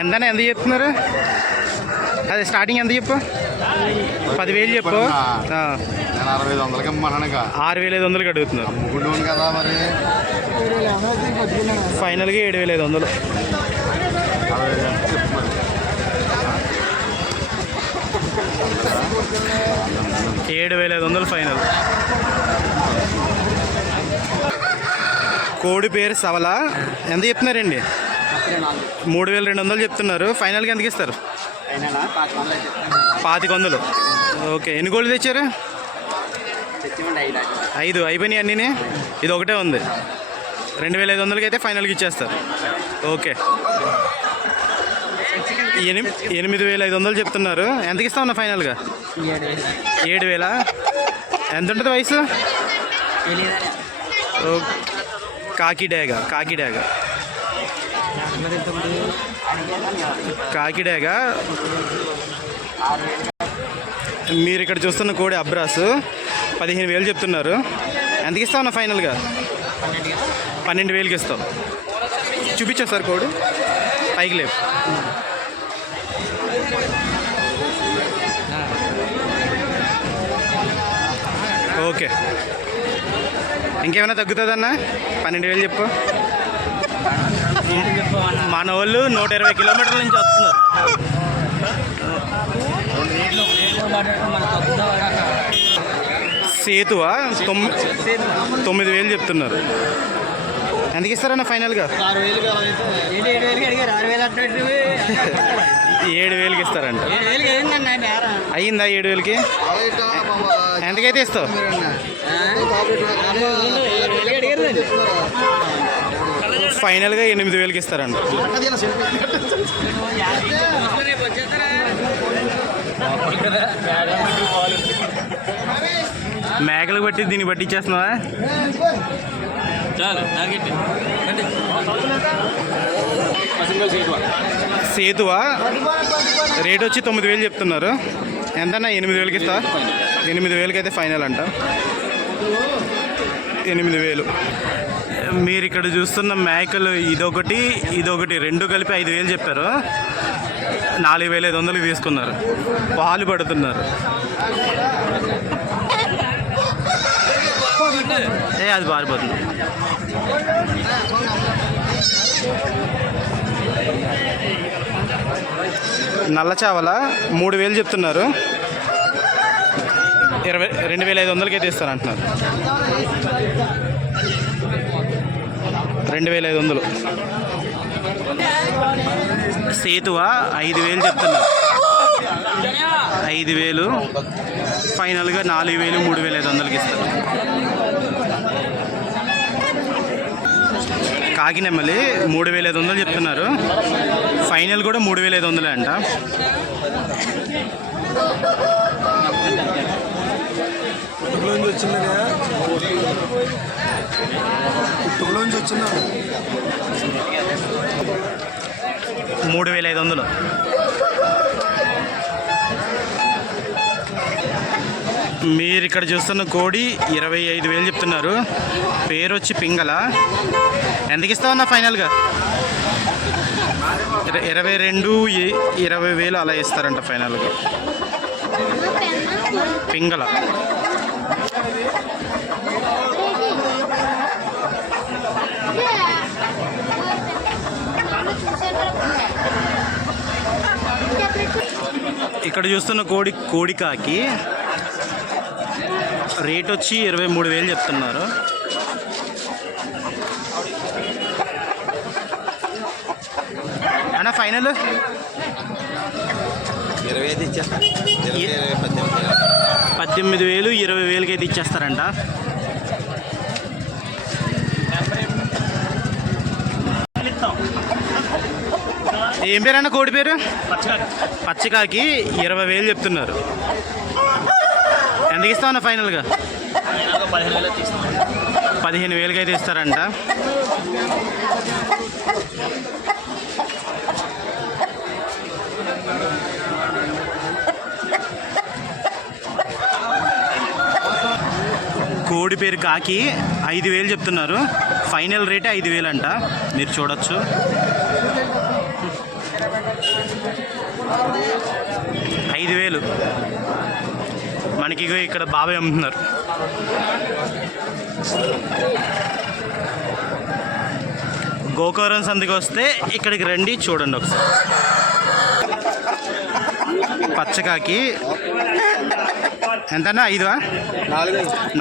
ఎంత ఎంత చెప్తున్నారు అదే స్టార్టింగ్ ఎంత చెప్పు పదివేలు చెప్పు ఆ, నేను అరవై ఐదు వందలకి ఇమ్మన్నాను ఇంకా ఆరు వేల ఐదు వందలకి అడుగుతున్నారు అమ్ముకుంటాను కదా మరి ఫైనల్గా ఏడు వేల ఐదు వందలు అరవై ఐదు అంటే చెప్పు మరి ఏడు వేల ఐదు వందలు ఫైనల్ కోడి పేరు సవల. ఎంత చెప్తున్నారండి? మూడు వేల రెండు వందలు చెప్తున్నారు. ఫైనల్గా ఎంతకి ఇస్తారు? పాతిక వందలు ఓకే ఎన్ని కోళ్ళు తెచ్చారు? ఐదు. అయిపోయినాయి అన్నీ ఇది ఒకటే ఉంది. రెండు వేల ఐదు వందలకి అయితే ఫైనల్కి ఇచ్చేస్తారు. ఓకే. ఎనిమి ఎనిమిది వేల ఐదు వందలు చెప్తున్నారు. ఎంతకి ఇస్తా ఉన్నా ఫైనల్గా? ఏడు వేల. ఎంత ఉంటుంది వయసు? ఓ, కాకిడాగ కాకిడాగ కాకిడాగ మీరు ఇక్కడ చూస్తున్న కోడి అబ్రాస్ పదిహేను వేలు చెప్తున్నారు. ఎంతకి ఇస్తావు అన్న ఫైనల్గా? పన్నెండు వేలకి ఇస్తాం. చూపించా సార్ కోడి. పైకి లేవు ఓకే. ఇంకేమైనా తగ్గుతుందన్నా? పన్నెండు వేలు చెప్పు. మన వాళ్ళు నూట ఇరవై కిలోమీటర్ల నుంచి వస్తున్నారు. సేతువ? తొమ్మిది వేలు చెప్తున్నారు. ఎందుకు ఇస్తారన్న ఫైనల్గా? ఆరు వేలు అడిగారు. ఆరు వేలు ఏడు వేలకి ఇస్తారంట. అయ్యిందా ఏడు వేలకి ఎంతకైతే ఇస్తావు? ఫైనల్గా ఎనిమిది వేలకి ఇస్తారంట. మేకలకు బట్టి దీన్ని బట్టి ఇచ్చేస్తున్నావా? చాలు సేతువ? రేట్ వచ్చి తొమ్మిది వేలు చెప్తున్నారు. ఎంతన్నా? ఎనిమిది వేలకి ఇస్తా. ఎనిమిది వేలకి అయితే ఫైనల్ అంట. ఎనిమిది వేలు. మీరు ఇక్కడ చూస్తున్న మేకలు ఇదొకటి ఇదొకటి. రెండు కలిపి ఐదు వేలు చెప్పారు. నాలుగు వేల ఐదు వందలు తీసుకున్నారు. పాలు పడుతున్నారు. ఏ అది పారిపోతుంది. నల్ల చావల మూడు వేలు చెప్తున్నారు. ఇరవై రెండు వేల ఐదు వందలకి అయితే ఇస్తారంటున్నారు రెండు వేల ఐదు వందలు. సేతువ? ఐదు వేలు చెప్తున్నారు. ఐదు వేలు. ఫైనల్గా నాలుగు వేలు మూడు వేల ఐదు వందలకి ఇస్తారు. కాకినెమ్మలి మూడు వేల ఐదు వందలు చెప్తున్నారు. ఫైనల్ కూడా మూడు వేల ఐదు వందలే అంట. పుట్టుకలోంచి వచ్చిందనే పుట్టుకలోంచి వచ్చిందా? మూడు వేల ఐదు వందలు. మీరు ఇక్కడ చూస్తున్న కోడి ఇరవై ఐదు వేలు చెప్తున్నారు. పేరు వచ్చి పింగళ. ఎంతకి ఇస్తావన్నా ఫైనల్గా? ఇరవై రెండు ఇరవై వేలు అలా ఇస్తారంట ఫైనల్గా. పింగళ. ఇక్కడ చూస్తున్న కోడి కోడికాకి రేట్ వచ్చి ఇరవై మూడు వేలు చెప్తున్నారు. అన్న ఫైనల్? ఇరవై ఐదు ఇచ్చేస్తా. పద్దెనిమిది వేలు. ఇరవై వేలకి అయితే ఇచ్చేస్తారంట. ఏం పేరన్న కోడి పేరు? పచ్చకాకి ఇరవై వేలు చెప్తున్నారు. ఎందుకు ఇస్తామన్నా ఫైనల్గా? పదిహేను వేలకి అయితే ఇస్తారంట. కోడి కోడి పేరు కాకి ఐదు వేలు చెప్తున్నారు. ఫైనల్ రేటే ఐదు వేలు అంట మీరు చూడొచ్చు ఐదు వేలు మనకి ఇగో ఇక్కడ బాబాయ్ అమ్ముతున్నారు గోకవరం సందికి వస్తే ఇక్కడికి రండి చూడండి ఒకసారి. పచ్చకాకి ఎంతన్నా? ఐదువా?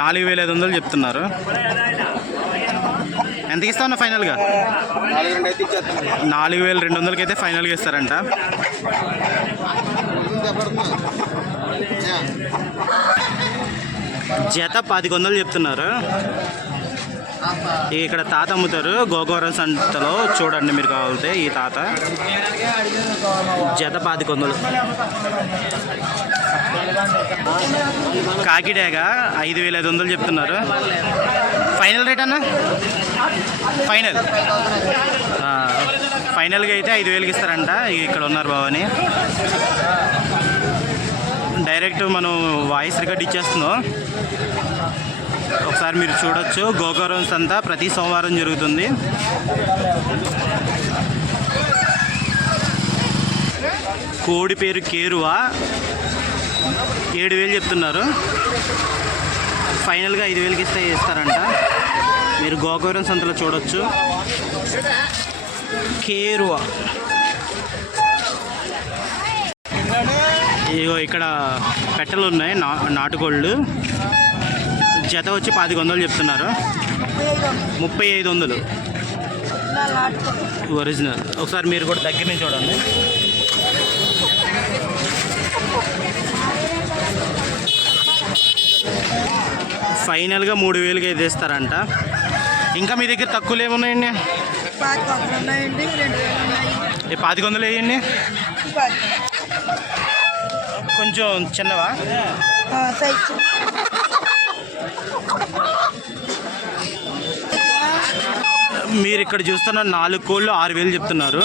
నాలుగు వేల ఐదు వందలు చెప్తున్నారు. ఎంతకి ఇస్తావు ఫైనల్గా? నాలుగు రెండు అయితే ఇచ్చేస్తాను. నాలుగు వేల రెండు వందలకి అయితే ఫైనల్గా ఇస్తారంట. జత పాతిక వందలు చెప్తున్నారు ఇక్కడ తాత అమ్ముతారు. గోగోరం సంతలో చూడండి మీరు కావాలంటే ఈ తాత. జత పాతిక వందలు కాకిడేగా ఐదు వేల ఐదు వందలు చెప్తున్నారు. ఫైనల్ రేట్ అన్న? ఫైనల్. ఫైనల్గా అయితే ఐదు వేలకి ఇస్తారంట. ఇక్కడ ఉన్నారు బావని డైరెక్ట్ మనం వాయిస్ రికార్డ్ ఇచ్చేస్తున్నాం. ఒకసారి మీరు చూడొచ్చు. గోకవరం సంత ప్రతి సోమవారం జరుగుతుంది. కోడి పేరు కేరువా. ఏడు వేలు చెప్తున్నారు. ఫైనల్గా ఐదు వేలకి ఇస్తే ఇస్తారంట. మీరు గోకవరం సంతలో చూడొచ్చు. కేరువా. ఇగో ఇక్కడ పెట్టెలు ఉన్నాయి నా నాటుకోళ్ళు జత వచ్చి పాతిక వందలు చెప్తున్నారు. ముప్పై ఐదు వందలు. ఒరిజినల్. ఒకసారి మీరు కూడా దగ్గర నుంచి చూడండి. ఫైనల్గా మూడు వేలకి అయితే ఇస్తారంట ఇంకా మీ దగ్గర తక్కువలు ఏమున్నాయండి? పాతిక వందలు వేయండి. కొంచెం చిన్నవా? మీరు ఇక్కడ చూస్తున్న నాలుగు కోళ్ళు ఆరు వేలు చెప్తున్నారు.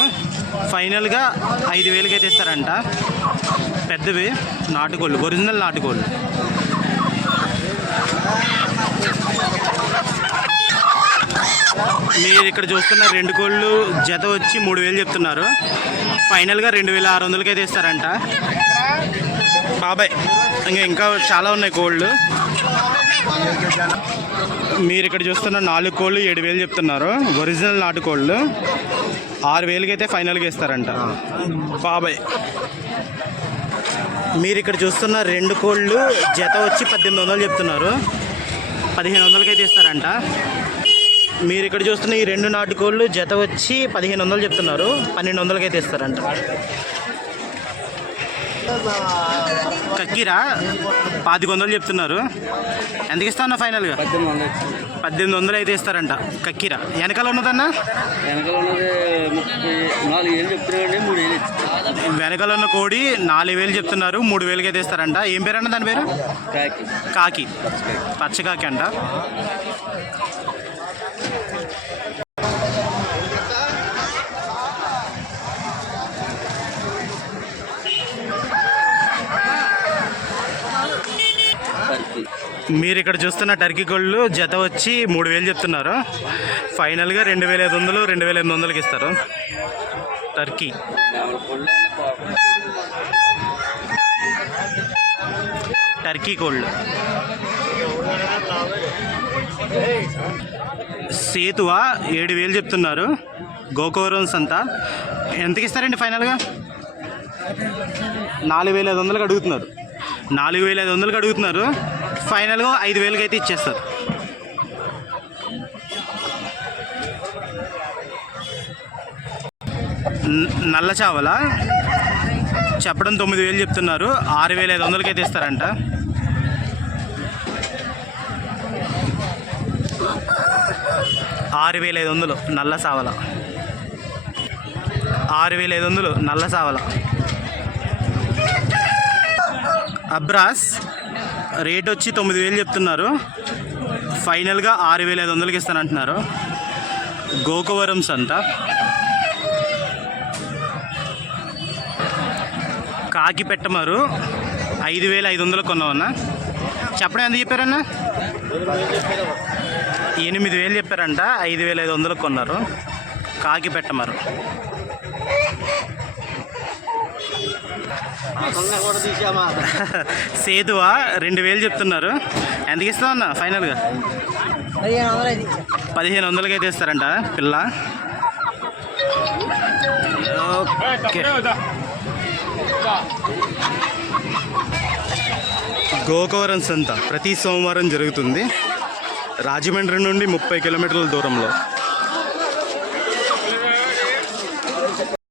ఫైనల్గా ఐదు వేలకి అయితే ఇస్తారంట పెద్దవి నాటుకోళ్ళు ఒరిజినల్ నాటుకోళ్ళు. మీరు ఇక్కడ చూస్తున్న రెండు కోళ్ళు జత వచ్చి మూడు వేలు చెప్తున్నారు. ఫైనల్గా రెండు వేల ఆరు వందలకి అయితే ఇస్తారంట బాబాయ్ ఇంకా ఇంకా చాలా ఉన్నాయి కోళ్ళు. మీరు ఇక్కడ చూస్తున్న నాలుగు కోళ్ళు ఏడు వేలు చెప్తున్నారు. ఒరిజినల్ నాటుకోళ్ళు ఆరు వేలకి అయితే ఫైనల్గా ఇస్తారంట. బాబాయ్ మీరు ఇక్కడ చూస్తున్న రెండు కోళ్ళు జత వచ్చి పద్దెనిమిది వందలు చెప్తున్నారు. పదిహేను వందలకి అయితే ఇస్తారంట. మీరు ఇక్కడ చూస్తున్న ఈ రెండు నాటుకోళ్ళు జత వచ్చి పదిహేను వందలు చెప్తున్నారు. పన్నెండు వందలకి అయితే ఇస్తారంట. కక్కిరా? పాతిక వందలు చెప్తున్నారు ఎంతకి ఇస్తా ఫైనల్గా పద్దెనిమిది వందలు అయితే ఇస్తారంట. కక్కిరా వెనకాల ఉన్నదన్నా? వెనకాల ఉన్న కోడి నాలుగు వేలు చెప్తున్నారు మూడు వేలకి అయితే ఇస్తారంట. ఏం పేరు అన్న దాని పేరు? కాకి. కాకి. పచ్చకాకి అంట. మీరు ఇక్కడ చూస్తున్న టర్కీ కోళ్ళు జత వచ్చి మూడు వేలు చెప్తున్నారు. ఫైనల్గా రెండు వేల ఐదు వందలు రెండు వేల ఎనిమిది వందలకి ఇస్తారు. టర్కీ. టర్కీ కోళ్ళు సేతువ ఏడు వేలు చెప్తున్నారు. గోకోరోన్స్ అంతా ఎంతకి ఇస్తారండి ఫైనల్గా? నాలుగు వేల ఐదు వందలకు అడుగుతున్నారు. నాలుగు వేల ఐదు వందలకు అడుగుతున్నారు. ఫైనల్గా ఐదు వేలకి అయితే ఇచ్చేస్తారు. నల్ల చావల? చెప్పడం తొమ్మిది వేలు చెప్తున్నారు. ఆరు వేల ఐదు వందలకి అయితే ఇస్తారంట. ఆరు వేల ఐదు వందలు నల్ల సావల ఆరు వేల ఐదు వందలు నల్ల సావల అబ్రాస్ రేట్ వచ్చి తొమ్మిది వేలు చెప్తున్నారు. ఫైనల్గా ఆరు వేల ఐదు వందలకి ఇస్తానంటున్నారు. గోకవరం సంత. కాకి పెట్టమారు ఐదు వేల ఐదు వందలు కొన్నామన్నా చెప్పడం ఎంత చెప్పారన్నా? ఎనిమిది వేలు చెప్పారంట. ఐదు వేల ఐదు వందలకు కొన్నారు. కాకి పెట్టమారు సేతువా రెండు వేలు చెప్తున్నారు. ఎంతకి ఇస్తావు అన్న ఫైనల్గా? పదిహేను పదిహేను వందలకి అయితే ఇస్తారంట పిల్ల. ఓకే. గోకవరం సంత. ప్రతి సోమవారం జరుగుతుంది. రాజమండ్రి నుండి ముప్పై కిలోమీటర్ల దూరంలో.